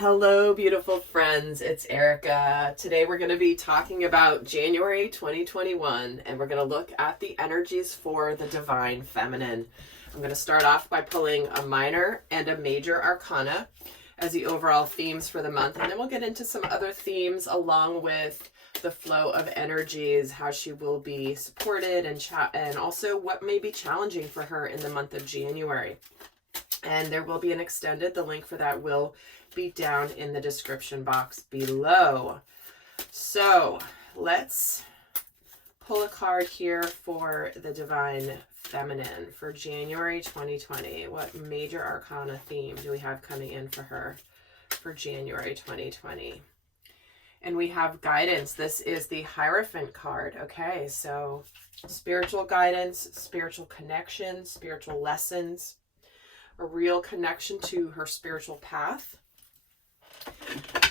Hello, beautiful friends. It's Erika. Today we're going to be talking about January 2021, and we're going to look at the energies for the Divine Feminine. I'm going to start off by pulling a minor and a major arcana as the overall themes for the month, and then we'll get into some other themes along with the flow of energies, how she will be supported, and also what may be challenging for her in the month of January. And there will be an extended, the link for that will be down in the description box below. So let's pull a card here for the Divine Feminine for January 2020. What major arcana theme do we have coming in for her for January 2020? And we have guidance. This is the Hierophant card. Okay, so spiritual guidance, spiritual connection, spiritual lessons, a real connection to her spiritual path.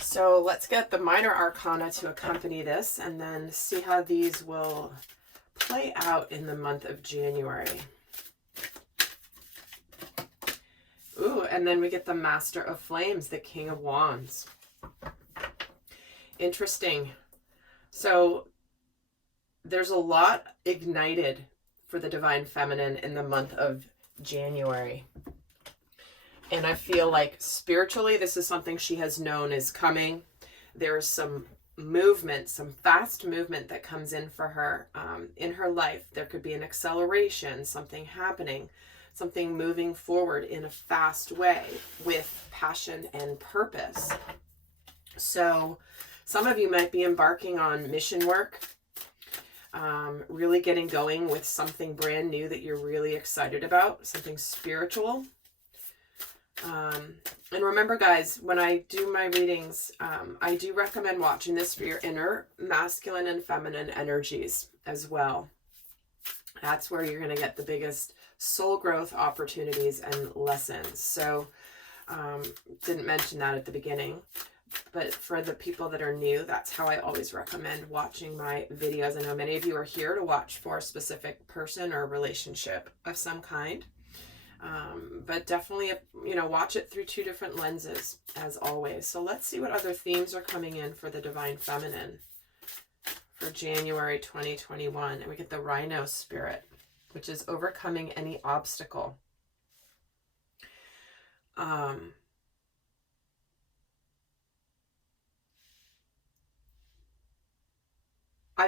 So let's get the minor arcana to accompany this and then see how these will play out in the month of January. Ooh, and then we get the Master of Flames, the King of Wands. Interesting. So there's a lot ignited for the Divine Feminine in the month of January. And I feel like spiritually, this is something she has known is coming. There is some movement, some fast movement that comes in for her in her life. There could be an acceleration, something happening, something moving forward in a fast way with passion and purpose. So some of you might be embarking on mission work, really getting going with something brand new that you're really excited about, something spiritual. And remember, guys, when I do my readings, I do recommend watching this for your inner masculine and feminine energies as well. That's where you're going to get the biggest soul growth opportunities and lessons. So, didn't mention that at the beginning, but for the people that are new, that's how I always recommend watching my videos. I know many of you are here to watch for a specific person or relationship of some kind. But definitely, watch it through two different lenses, as always. So let's see what other themes are coming in for the Divine Feminine for January 2021. And we get the Rhino Spirit, which is overcoming any obstacle. I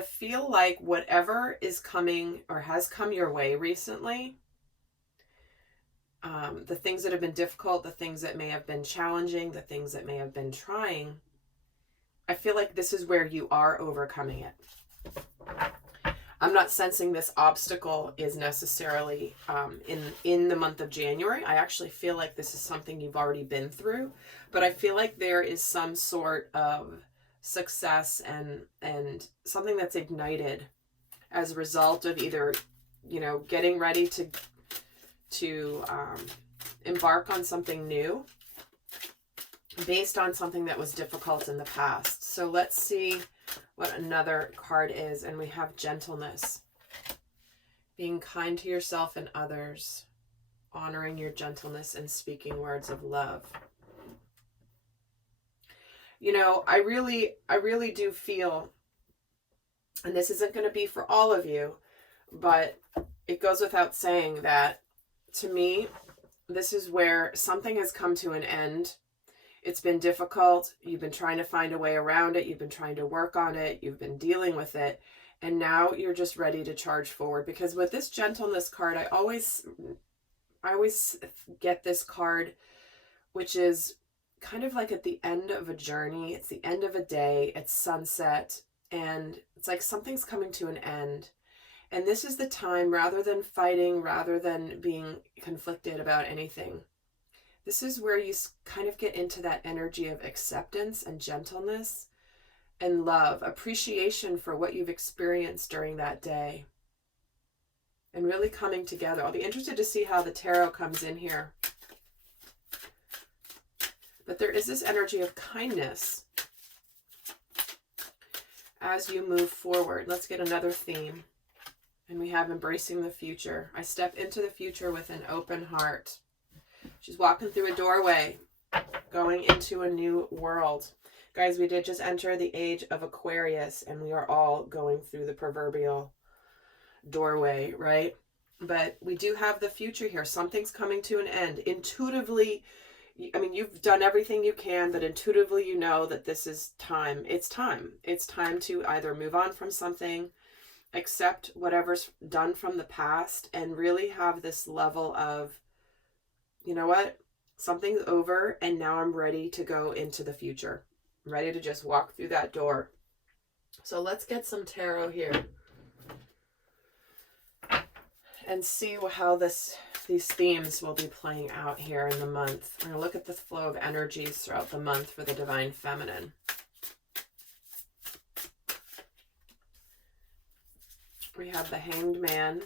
feel like whatever is coming or has come your way recently, the things that have been difficult, the things that may have been challenging, the things that may have been trying, I feel like this is where you are overcoming it. I'm not sensing this obstacle is necessarily in the month of January. I actually feel like this is something you've already been through, but I feel like there is some sort of success and something that's ignited as a result of either, getting ready to embark on something new based on something that was difficult in the past. So let's see what another card is. And we have Gentleness. Being kind to yourself and others. Honoring your gentleness and speaking words of love. I really do feel, and this isn't going to be for all of you, but it goes without saying that to me, this is where something has come to an end. It's been difficult. You've been trying to find a way around it. You've been trying to work on it. You've been dealing with it. And now you're just ready to charge forward. Because with this Gentleness card, I always get this card, which is kind of like at the end of a journey. It's the end of a day. It's sunset. And it's like something's coming to an end. And this is the time, rather than fighting, rather than being conflicted about anything, this is where you kind of get into that energy of acceptance and gentleness and love, appreciation for what you've experienced during that day, and really coming together. I'll be interested to see how the tarot comes in here. But there is this energy of kindness as you move forward. Let's get another theme. And we have embracing the future. I step into the future with an open heart. She's walking through a doorway. going into a new world. Guys, we did just enter the age of Aquarius, and we are all going through the proverbial doorway, right? But we do have the future here. Something's coming to an end. Intuitively, I mean, you've done everything you can, but intuitively you know that this is time. It's time. It's time to either move on from something, accept whatever's done from the past, and really have this level of, you know what? Something's over, and now I'm ready to go into the future. I'm ready to just walk through that door. So let's get some tarot here and see how these themes will be playing out here in the month. We're going to look at the flow of energies throughout the month for the Divine Feminine. We have the Hanged Man.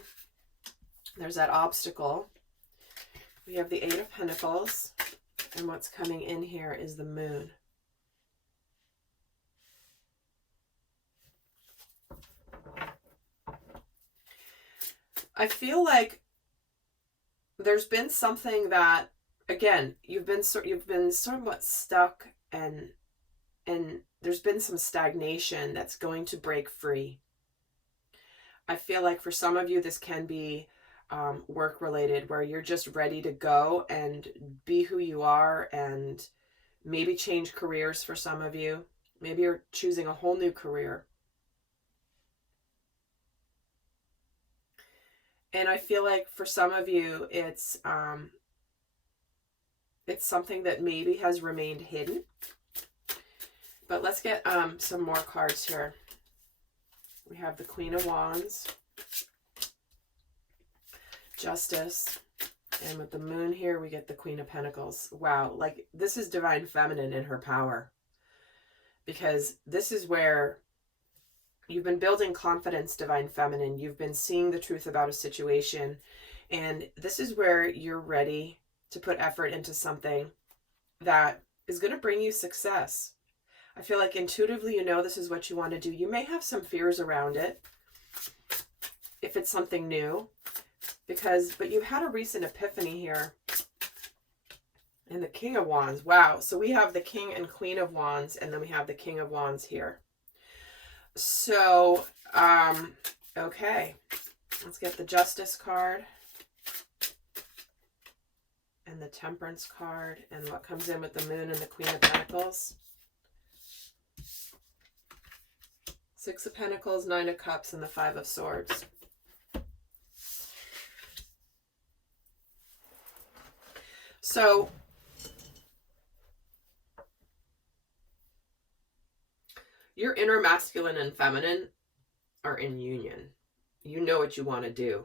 There's that obstacle. We have the Eight of Pentacles. And what's coming in here is the Moon. I feel like there's been something that, again, you've been somewhat stuck, and there's been some stagnation that's going to break free. I feel like for some of you, this can be work related, where you're just ready to go and be who you are, and maybe change careers for some of you. Maybe you're choosing a whole new career. And I feel like for some of you, it's something that maybe has remained hidden. But let's get some more cards here. We have the Queen of Wands, Justice, and with the Moon here, we get the Queen of Pentacles. Wow, like this is Divine Feminine in her power. Because this is where you've been building confidence, Divine Feminine. You've been seeing the truth about a situation. And this is where you're ready to put effort into something that is going to bring you success. I feel like intuitively you know this is what you want to do. You may have some fears around it if it's something new. But you've had a recent epiphany here. And the King of Wands. Wow. So we have the King and Queen of Wands, and then we have the King of Wands here. So, okay, let's get the Justice card and the Temperance card, and what comes in with the Moon and the Queen of Pentacles. Six of Pentacles, Nine of Cups, and the Five of Swords. So, your inner masculine and feminine are in union. You know what you want to do.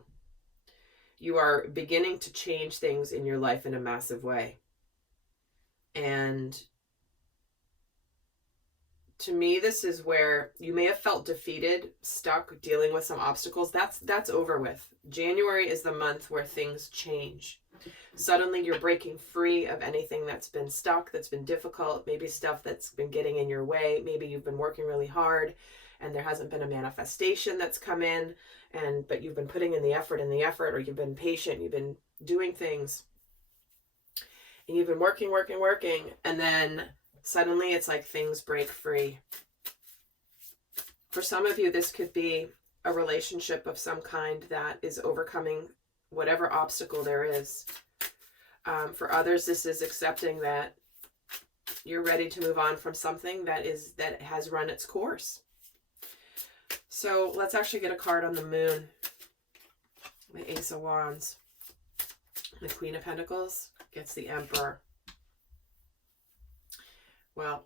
You are beginning to change things in your life in a massive way. And to me, this is where you may have felt defeated, stuck, dealing with some obstacles. That's over with. January is the month where things change. Suddenly you're breaking free of anything that's been stuck, that's been difficult, maybe stuff that's been getting in your way. Maybe you've been working really hard and there hasn't been a manifestation that's come in, but you've been putting in the effort, or you've been patient, you've been doing things, and you've been working, and then suddenly it's like things break free. For some of you, this could be a relationship of some kind that is overcoming whatever obstacle there is. For others, this is accepting that you're ready to move on from something that has run its course. So let's actually get a card on the Moon. The Ace of Wands. The Queen of Pentacles gets the Emperor. Well,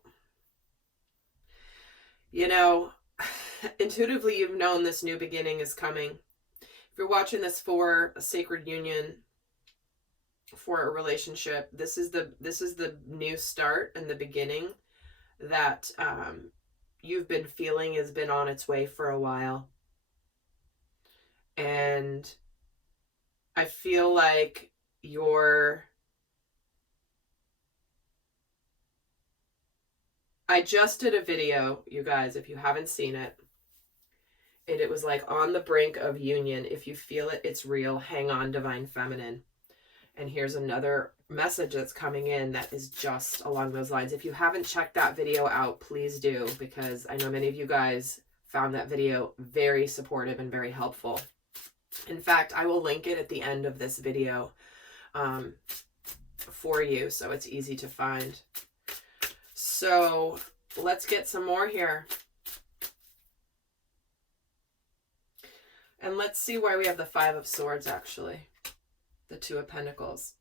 you know, intuitively you've known this new beginning is coming. If you're watching this for a sacred union, for a relationship, this is the new start and the beginning that you've been feeling has been on its way for a while. And I feel like I just did a video, you guys, if you haven't seen it, and it was like on the brink of union. If you feel it, it's real. Hang on, Divine Feminine. And here's another message that's coming in that is just along those lines. If you haven't checked that video out, please do, because I know many of you guys found that video very supportive and very helpful. In fact, I will link it at the end of this video for you, so it's easy to find. So let's get some more here. And let's see why we have the Five of Swords, actually. The Two of Pentacles.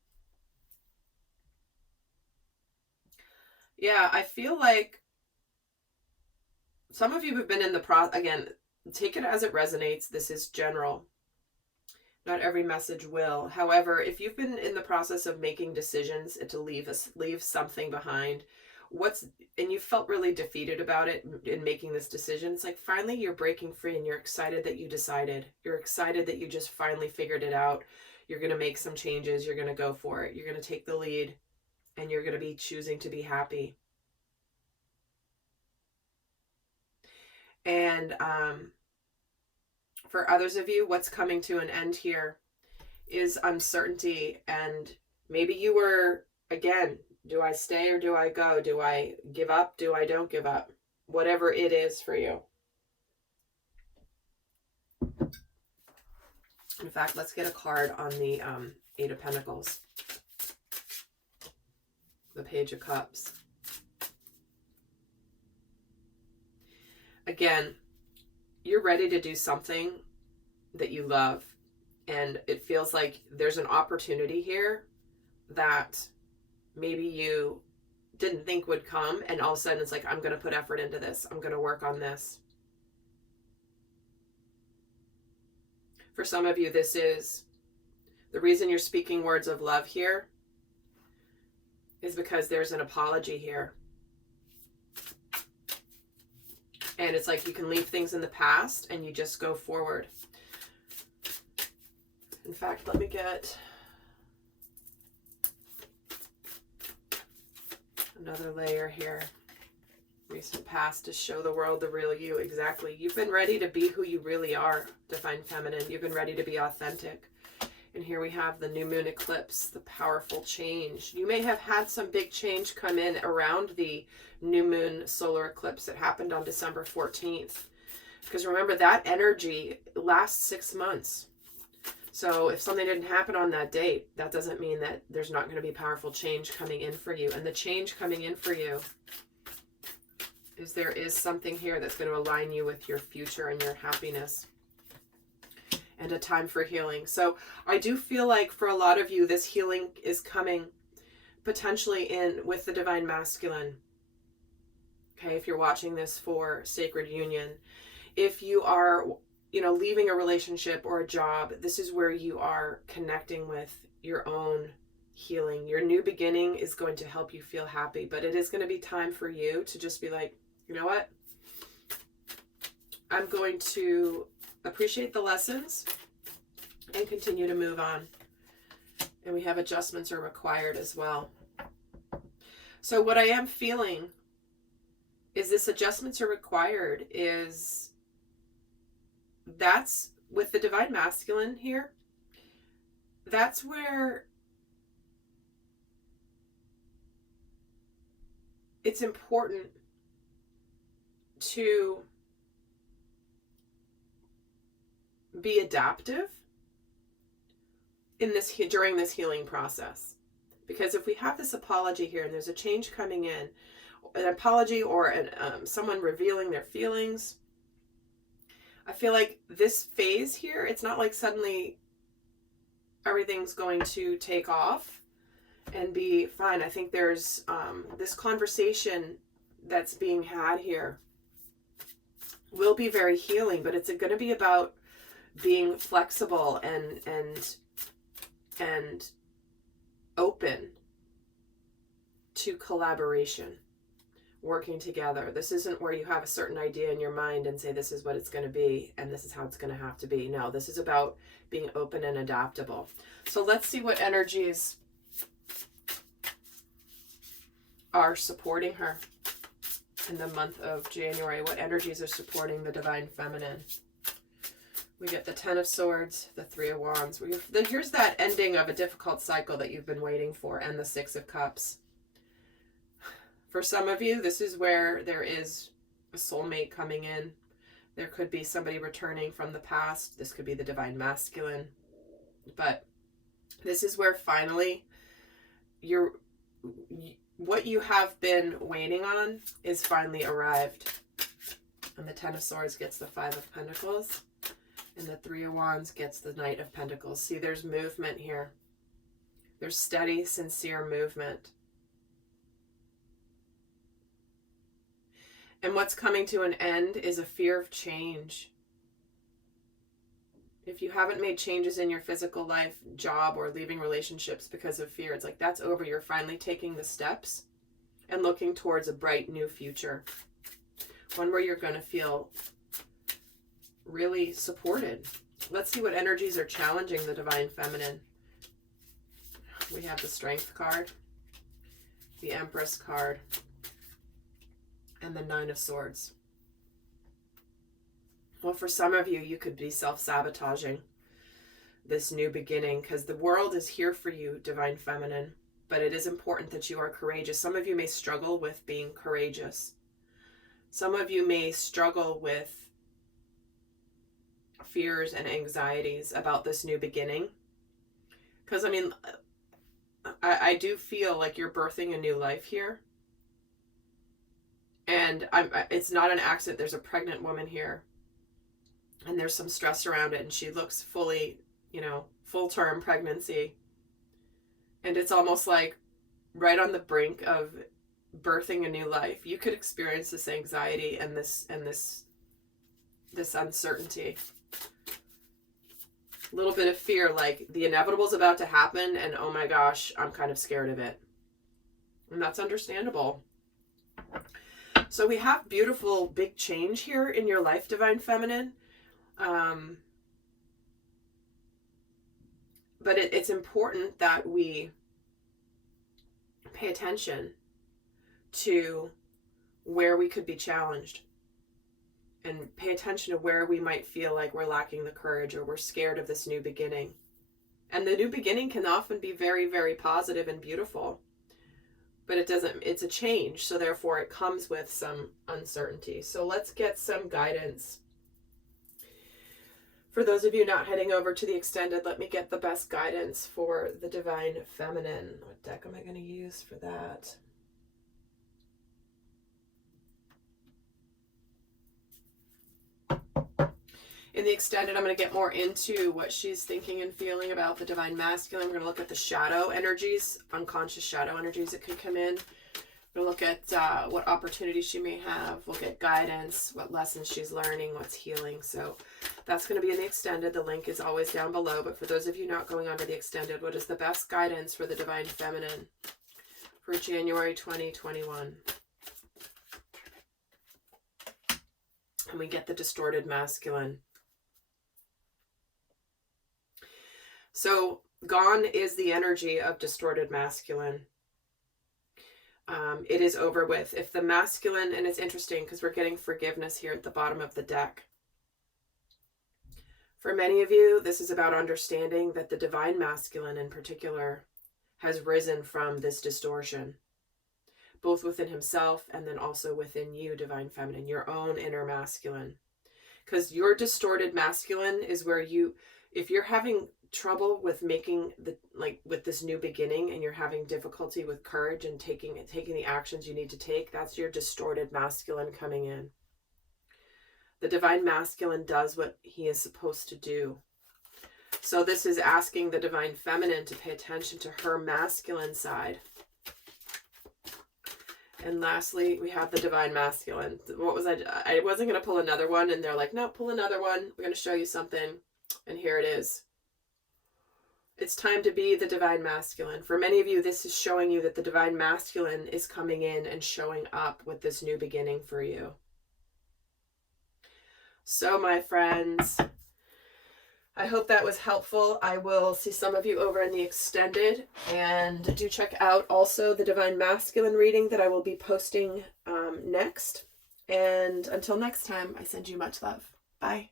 Yeah, I feel like some of you have been in the process. Again, take it as it resonates. This is general. Not every message will. However, if you've been in the process of making decisions to leave something behind, and you felt really defeated about it in making this decision, it's like finally you're breaking free and you're excited that you decided. You're excited that you just finally figured it out. You're going to make some changes. You're going to go for it. You're going to take the lead, and you're going to be choosing to be happy. And for others of you, what's coming to an end here is uncertainty. And maybe you were, again, do I stay or do I go? Do I give up? Do I don't give up? Whatever it is for you. In fact, let's get a card on the Eight of Pentacles. The Page of Cups. Again, you're ready to do something that you love. And it feels like there's an opportunity here that maybe you didn't think would come. And all of a sudden it's like, I'm going to put effort into this. I'm going to work on this. For some of you, this is the reason you're speaking words of love here is because there's an apology here. And it's like you can leave things in the past and you just go forward. In fact, let me get another layer here. Recent past to show the world the real you. Exactly. You've been ready to be who you really are, Divine Feminine. You've been ready to be authentic. And here we have the new moon eclipse, the powerful change. You may have had some big change come in around the new moon solar eclipse that happened on December 14th. Because remember, that energy lasts 6 months. So if something didn't happen on that date, that doesn't mean that there's not going to be powerful change coming in for you. And the change coming in for you is there is something here that's going to align you with your future and your happiness. And a time for healing. So I do feel like for a lot of you, this healing is coming potentially in with the Divine Masculine. Okay, if you're watching this for Sacred Union. If you are, leaving a relationship or a job, this is where you are connecting with your own healing. Your new beginning is going to help you feel happy, but it is going to be time for you to just be like, you know what? I'm going to appreciate the lessons and continue to move on. And we have adjustments are required as well. So what I am feeling is this adjustments are required is that's with the Divine Masculine here. That's where it's important to be adaptive in this during this healing process. Because if we have this apology here and there's a change coming in, an apology or someone revealing their feelings, I feel like this phase here, it's not like suddenly everything's going to take off and be fine. I think there's this conversation that's being had here will be very healing, but it's going to be about being flexible and open to collaboration, working together. This isn't where you have a certain idea in your mind and say this is what it's going to be and this is how it's going to have to be. No, this is about being open and adaptable. So let's see what energies are supporting her in the month of January. What energies are supporting the Divine Feminine? We get the Ten of Swords, the Three of Wands. Here's that ending of a difficult cycle that you've been waiting for, and the Six of Cups. For some of you, this is where there is a soulmate coming in. There could be somebody returning from the past. This could be the Divine Masculine. But this is where finally what you have been waiting on is finally arrived. And the Ten of Swords gets the Five of Pentacles. And the Three of Wands gets the Knight of Pentacles. See, there's movement here. There's steady, sincere movement. And what's coming to an end is a fear of change. If you haven't made changes in your physical life, job, or leaving relationships because of fear, it's like that's over. You're finally taking the steps and looking towards a bright new future. One where you're going to feel really supported. Let's see what energies are challenging the Divine Feminine. We have the Strength card, the Empress card, and the Nine of Swords. Well, for some of you, you could be self-sabotaging this new beginning because the world is here for you, Divine Feminine, but it is important that you are courageous. Some of you may struggle with being courageous. Some of you may struggle with fears and anxieties about this new beginning. Because, I mean, I do feel like you're birthing a new life here. And it's not an accident. There's a pregnant woman here. And there's some stress around it. And she looks fully, full-term pregnancy. And it's almost like right on the brink of birthing a new life. You could experience this anxiety and this uncertainty. A little bit of fear, like the inevitable is about to happen and oh my gosh, I'm kind of scared of it. And that's understandable. So we have beautiful big change here in your life, Divine Feminine. But it's important that we pay attention to where we could be challenged and pay attention to where we might feel like we're lacking the courage or we're scared of this new beginning. And the new beginning can often be very, very positive and beautiful, but it's a change. So therefore it comes with some uncertainty. So let's get some guidance. For those of you not heading over to the extended, let me get the best guidance for the Divine Feminine. What deck am I going to use for that? In the extended, I'm going to get more into what she's thinking and feeling about the Divine Masculine. We're going to look at the shadow energies, unconscious shadow energies that could come in. We're going to look at what opportunities she may have. We'll get guidance, what lessons she's learning, what's healing. So that's going to be in the extended. The link is always down below. But for those of you not going on to the extended, what is the best guidance for the Divine Feminine for January 2021? And we get the distorted masculine. So gone is the energy of distorted masculine. It is over with. If the masculine, and it's interesting because we're getting forgiveness here at the bottom of the deck. For many of you, this is about understanding that the Divine Masculine in particular has risen from this distortion, both within himself and then also within you, Divine Feminine, your own inner masculine. Because your distorted masculine is where if you're having trouble with with this new beginning and you're having difficulty with courage and taking the actions you need to take, that's your distorted masculine coming in. The Divine Masculine does what he is supposed to do. So this is asking the Divine Feminine to pay attention to her masculine side. And lastly, we have the Divine Masculine. What was I wasn't going to pull another one, and they're like, no, pull another one. We're going to show you something. And here it is. It's time to be the Divine Masculine. For many of you, this is showing you that the Divine Masculine is coming in and showing up with this new beginning for you. So, my friends, I hope that was helpful. I will see some of you over in the extended, and do check out also the Divine Masculine reading that I will be posting next. And until next time, I send you much love. Bye.